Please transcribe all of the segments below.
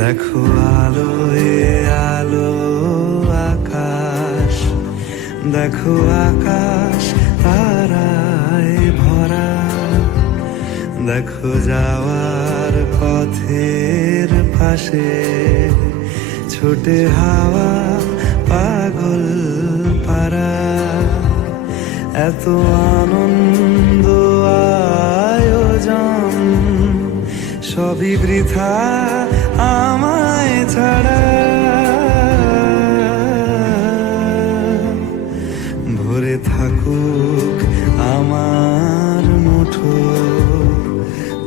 দেখো আলোয় আলো আকাশ, দেখো আকাশ তারায় ভরা, দেখো যাওয়ার পথের পাশে ছোটে হাওয়া পাগল পারা। এত আনন্দ আয়োজন সবই বৃথা আমায় ছাড়া। ভরে থাকুক আমার মুঠো,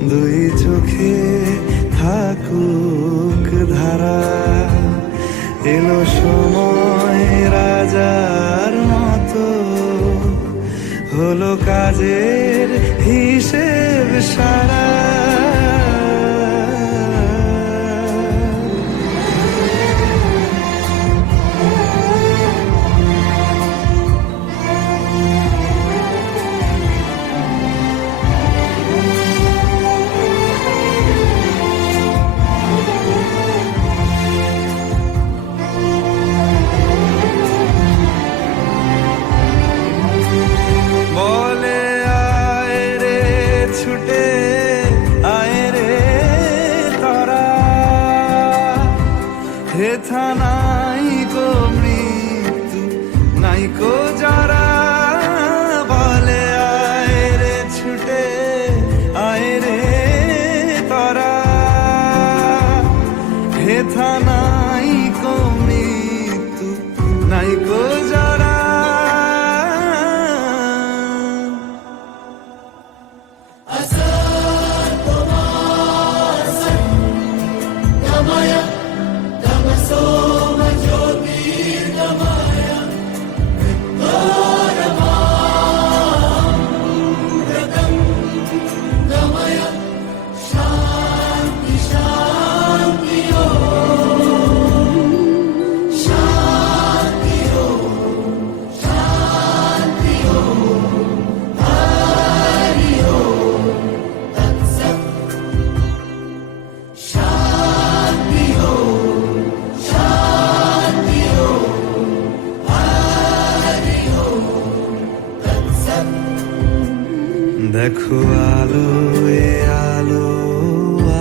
দুই চোখে থাকুক ধারা। এলো সময় রাজার মতো, হলো কাজের হিসেব সারা। ছুটে আয় রে তারা, হেথা নাই কো মৃত্যু নাই কো যারা। বলে আয় রে ছুটে আয় রে তারা, হেথা নাই কো মৃত্যু নাই কো যারা। দেখো আলোয় আলো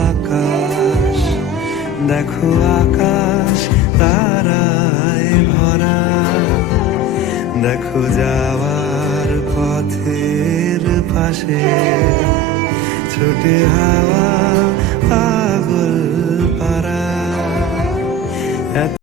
আকাশ, দেখো আকাশ তারায় ভরা, দেখো যাওয়ার পথের পাশে ছোটে হাওয়া পাগল পারা।